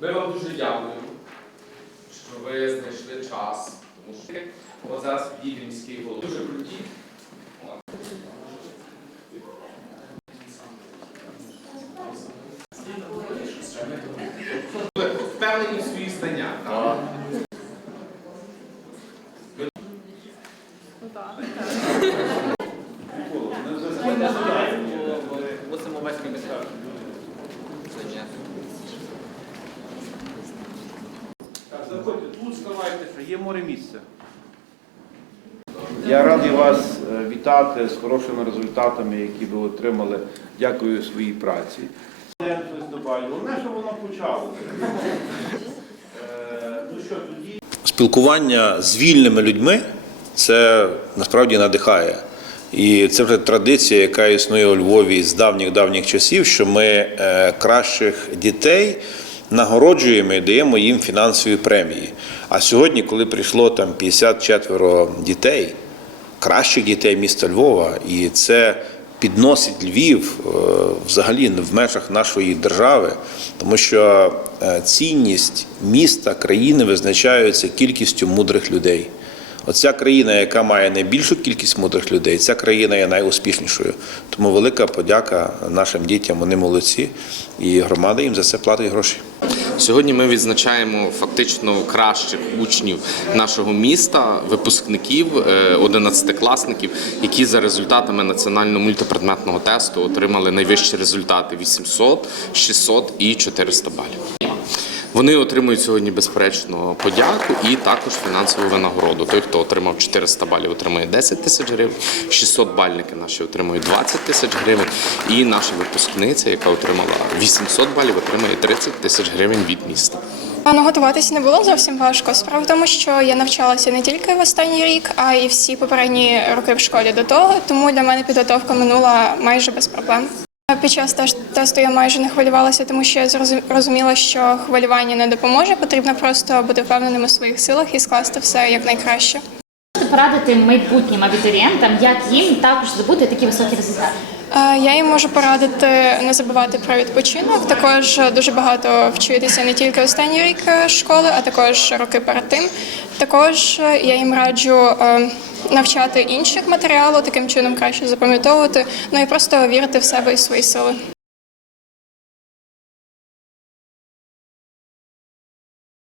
Ми вам дуже дякуємо, що ви знайшли час. Тому що от зараз підійде міський. Дуже круті. Ви заходьте, тут ставайте, є море місця. Я радий вас е, вітати з хорошими результатами, які ви отримали. Дякую своїй праці. Щось добавлю. Головне, що воно почалося. Ну що, тоді. Спілкування з вільними людьми це насправді надихає. І це вже традиція, яка існує у Львові з давніх-давніх часів, що ми е, кращих дітей нагороджуємо і даємо їм фінансові премії. А сьогодні, коли прийшло там 54 дітей, кращих дітей міста Львова, і це підносить Львів е, взагалі в межах нашої держави, тому що е, цінність міста, країни визначається кількістю мудрих людей. Оця країна, яка має найбільшу кількість мудрих людей, ця країна є найуспішнішою. Тому велика подяка нашим дітям, вони молодці, і громада їм за це платить гроші. Сьогодні ми відзначаємо фактично кращих учнів нашого міста, випускників, е, одинадцятикласників, які за результатами національного мультипредметного тесту отримали найвищі результати 800, 600 і 400 балів. Вони отримують сьогодні безперечно подяку і також фінансову винагороду. Той, хто отримав 400 балів, отримує 10 тисяч гривень, 600 бальники наші отримують 20 тисяч гривень, і наша випускниця, яка отримала 800 балів, отримує 30 тисяч гривень від міста. Ну, готуватися не було зовсім важко. Справа в тому, що я навчалася не тільки в останній рік, а й всі попередні роки в школі до того, тому для мене підготовка минула майже без проблем. Під час тесту я майже не хвилювалася, тому що я зрозуміла, розуміла, що хвилювання не допоможе. Потрібно просто бути впевненим у своїх силах і скласти все якнайкраще. Можете порадити майбутнім абітурієнтам, як їм також здобути такі високі результати? Е, Я їм можу порадити не забувати про відпочинок. Також дуже багато вчитися не тільки останній рік е, школи, а також роки перед тим. Також е, я їм раджу е, навчати інших матеріалу, таким чином краще запам'ятовувати. Ну і просто вірити в себе і свої сили.